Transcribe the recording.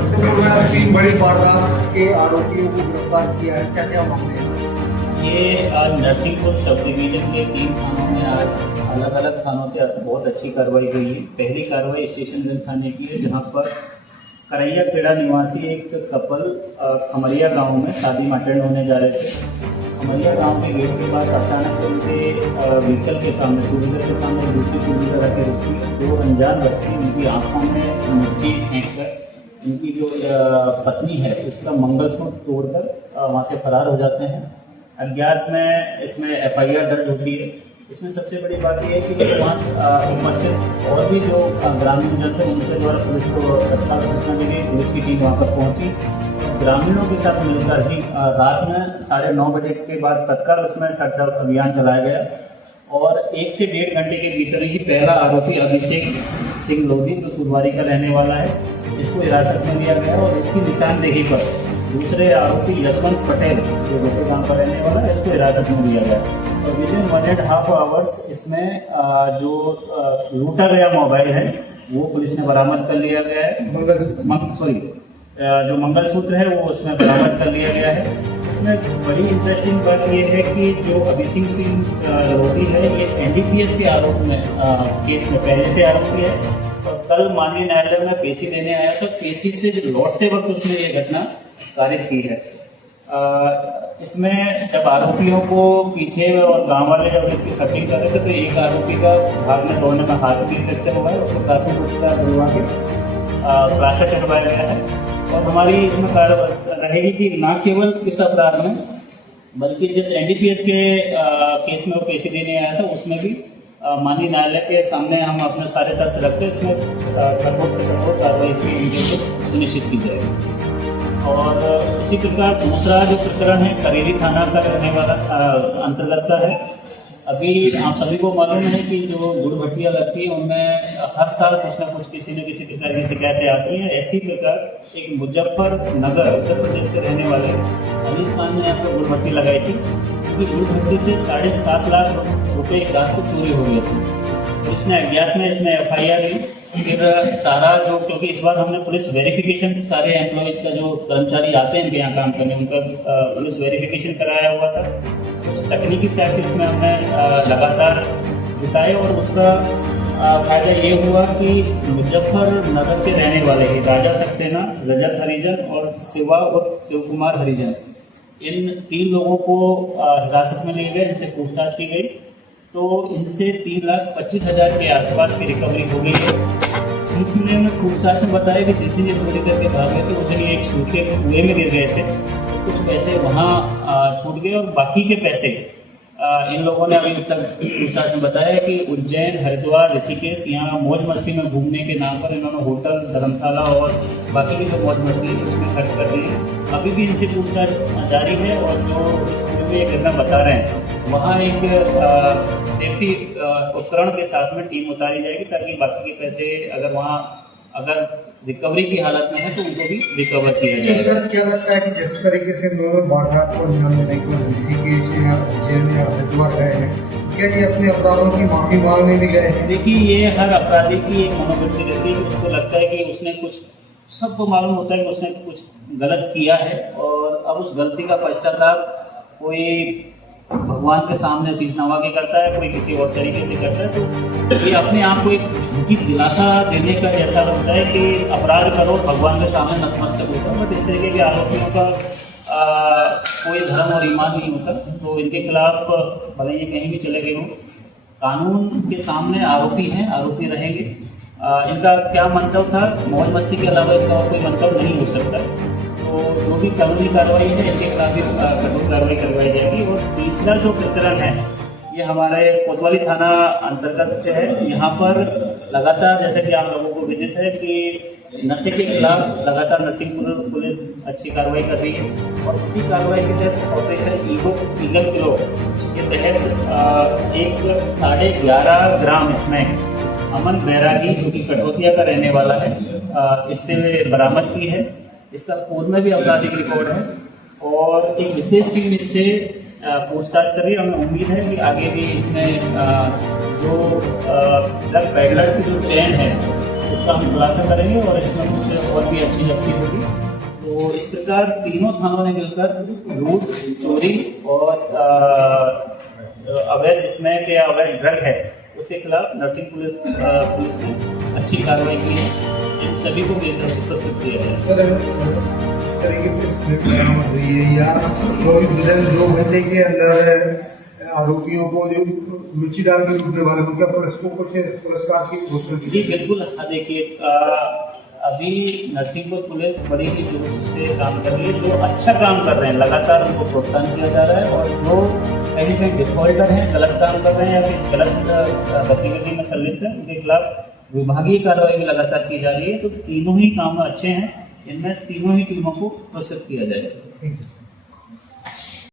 नरसिंहपुर में आज 3 बड़ी वारदात के आरोपियों को गिरफ्तार किया है, क्या क्या मामले हैं? ये आज नरसिंहपुर सब डिवीजन के 3 थानों में आज अलग अलग थानों से बहुत अच्छी कार्रवाई हुई है। पहली कार्रवाई स्टेशनगंज थाने की है, जहां पर करैया खेड़ा निवासी एक कपल खमरिया गांव में शादी अटेंड होने जा रहे थे। खमरिया गांव के गेट के पास अचानक से उनके व्हीकल के सामने, टू व्हीलर के सामने दूसरी टू व्हीलर आके रुकी। 2 अनजान व्यक्ति उनकी आंखों में मिर्ची फेंक कर उनकी जो पत्नी है उसका मंगलसूत्र तोड़कर वहाँ से फरार हो जाते हैं। अज्ञात में इसमें FIR दर्ज होती है। इसमें सबसे बड़ी बात यह है कि वहाँ उपस्थित और भी जो ग्रामीण जन थे उनके द्वारा पुलिस को तत्काल सूचना दी गई। पुलिस की टीम वहाँ पर पहुँची। ग्रामीणों के साथ मिलकर ही रात में 9:30 बजे के बाद तत्काल उसमें सर्च अभियान चलाया गया और 1 से 1.5 घंटे के भीतर ही पहला आरोपी अभिषेक सिंह लोधी, जो सुधवारी का रहने वाला है, इसको हिरासत में लिया गया और इसकी निशानदेही पर दूसरे आरोपी यशवंत पटेल, जो रोटे गांव का रहने वाला है, इसको हिरासत में लिया गया और विदिन 1.5 आवर्स इसमें जो लूटा गया मोबाइल है वो पुलिस ने बरामद कर लिया गया है। जो मंगलसूत्र है वो उसमें बरामद कर लिया गया है। इसमें बड़ी इंटरेस्टिंग बात ये है कि जो अभिषेक सिंह लोधी है ये NDPS के आरोप में केस में पहले से आरोपी है और कल माननीय न्यायालय में पेशी देने आया तो पेशी से लौटते वक्त उसने ये घटना कारित की है। इसमें जब आरोपियों को पीछे और गांव वाले जब इसकी सर्चिंग कर रहे थे तो एक आरोपी का भागने दौड़ने में हाथ भी फ्रैक्चर हुआ है, उसको काफी कुछ बुलवा के प्लास्टर चढ़वाया गया है। और हमारी इसमें कार्रवाई रहेगी कि न केवल इस अपराध में बल्कि जिस NDPS के केस में वो पेशी देने आया था उसमें भी माननीय न्यायालय के सामने हम अपने सारे तथ्य रखते हैं। इसमें कठोर से कठोर कार्रवाई की सुनिश्चित की जाएगी। और इसी प्रकार दूसरा जो प्रकरण है करेली थाना का रहने वाला अंतर्गत का है। अभी आप सभी को मालूम है कि जो गुड़ भट्टियाँ लगती है उनमें हर साल कुछ न कुछ किसी न किसी प्रकार की शिकायतें आती हैं। ऐसी प्रकार एक मुजफ्फरनगर उत्तर प्रदेश के रहने वाले अनीस खान ने यहाँ पर गुड़ भट्टी लगाई थी, क्योंकि गुड़ भट्टी से 7.5 लाख रुपए एक रात को चोरी हो गए थे। तो इसने अज्ञात में इसमें FIR ली। फिर सारा जो, क्योंकि इस बार हमने पुलिस वेरिफिकेशन सारे एम्प्लॉयज का जो कर्मचारी आते हैं यहाँ काम करने उनका पुलिस वेरिफिकेशन कराया हुआ था। कुछ तकनीकी साथ इसमें हमने लगातार जुटाए और उसका फायदा ये हुआ कि मुजफ्फरनगर के रहने वाले ही राजा सक्सेना, रजत हरिजन और शिवा और शिव कुमार हरिजन, इन 3 लोगों को हिरासत में लिए गए, इनसे पूछताछ की गई तो इनसे 3,25,000 के आसपास की रिकवरी हो गई है। इसलिए मैं पूछताछ में बताया कि जिस दिन ये चोरी करके भाग गए थे उस दिन एक सूखे कुएं में गिर गए थे, कुछ पैसे वहाँ छूट गए और बाकी के पैसे इन लोगों ने अभी तक पूछताछ में बताया कि उज्जैन, हरिद्वार, ऋषिकेश, यहाँ मौज मस्ती में घूमने के नाम पर इन्होंने होटल, धर्मशाला और बाकी की जो मौज मस्ती है उसमें खर्च कर रही है। अभी भी इनसे पूछताछ जारी है और जो स्कूल में ये घटना बता रहे हैं वहाँ एक सेफ्टी उपकरण के साथ में टीम उतारी जाएगी ताकि बाकी के पैसे अगर रिकवरी की हालत में है तो उनको भी रिकवर किया जाए। सर, क्या लगता है कि जिस तरीके से लोग वारदात को अंजाम देने के लिए ऋषिकेश या उज्जैन या हरिद्वार गए हैं, क्या ये अपने अपराधों की माफी मांगने भी गए हैं? देखिए, ये हर अपराधी की एक मनोवृत्ति रहती है कि उसको लगता है कि उसने कुछ, सबको मालूम होता है कि उसने कुछ गलत किया है और अब उस गलती का पश्चाताप कोई भगवान के सामने शीश नवा के करता है, कोई किसी और तरीके से करता है। तो ये अपने आप को एक झूठी दिलासा देने का ऐसा लगता है कि अपराध करो, भगवान के सामने नतमस्तक होता है। बट इस तरीके के आरोपियों का कोई धर्म और ईमान नहीं होता, तो इनके खिलाफ भले ये कहीं भी चले गए हों, कानून के सामने आरोपी हैं, आरोपी रहेंगे। इनका क्या मंतव्य था, मौज मस्ती के अलावा इसका और कोई मंतव्य नहीं हो सकता। तो जो भी कानूनी कार्रवाई है इनके खिलाफ भी कठोर कार्रवाई करवाई जाएगी। और तीसरा जो प्रकरण है ये हमारे कोतवाली थाना अंतर्गत से है। यहाँ पर लगातार, जैसे कि आप लोगों को विदित है कि नशे के खिलाफ लगातार नरसिंहपुर पुलिस अच्छी कार्रवाई कर रही है और इसी कार्रवाई के तहत ऑपरेशन ईगल किलो के तहत एक 11.5 ग्राम इसमें अमन बैरागी, जो कि कटौतिया का रहने वाला है, इससे बरामद की है। इसका पूर्व में भी आपराधिक रिकॉर्ड है और एक विशेष टीम इससे पूछताछ कर रही है। हमें उम्मीद है कि आगे भी इसमें जो ड्रग पेडलर्स की जो चेन है उसका हम खुलासा करेंगे और इसमें कुछ और भी अच्छी जब्ती होगी। तो इस प्रकार तीनों थानों ने मिलकर लूट, चोरी और अवैध स्मैक या अवैध ड्रग है उसके खिलाफ नरसिंह पुलिस ने अच्छी कार्रवाई की है। इन सभी को मेरी तरफ से प्रस्तुत किया है। सर इस तरीके से स्मैक बरामद हुई है या 2 घंटे के अंदर आरोपियों को जो मिर्ची डाल के लूटने वाले को क्या पुलिस को कुछ पुरस्कार की घोषणा की? जी बिल्कुल। देखिए अभी नरसिंहपुर पुलिस बड़ी ही जोश से काम कर रही है। जो अच्छा काम कर रहे हैं लगातार उनको प्रोत्साहन किया जा रहा है और जो कहीं कहीं डिफॉल्टर हैं, गलत काम कर रहे हैं या फिर गलत गतिविधि में संलिप्त है, उनके खिलाफ विभागीय कार्रवाई भी लगातार की जा रही है। तो तीनों ही काम अच्छे हैं, इनमें तीनों ही टीमों को पुरस्कृत किया जाएगा।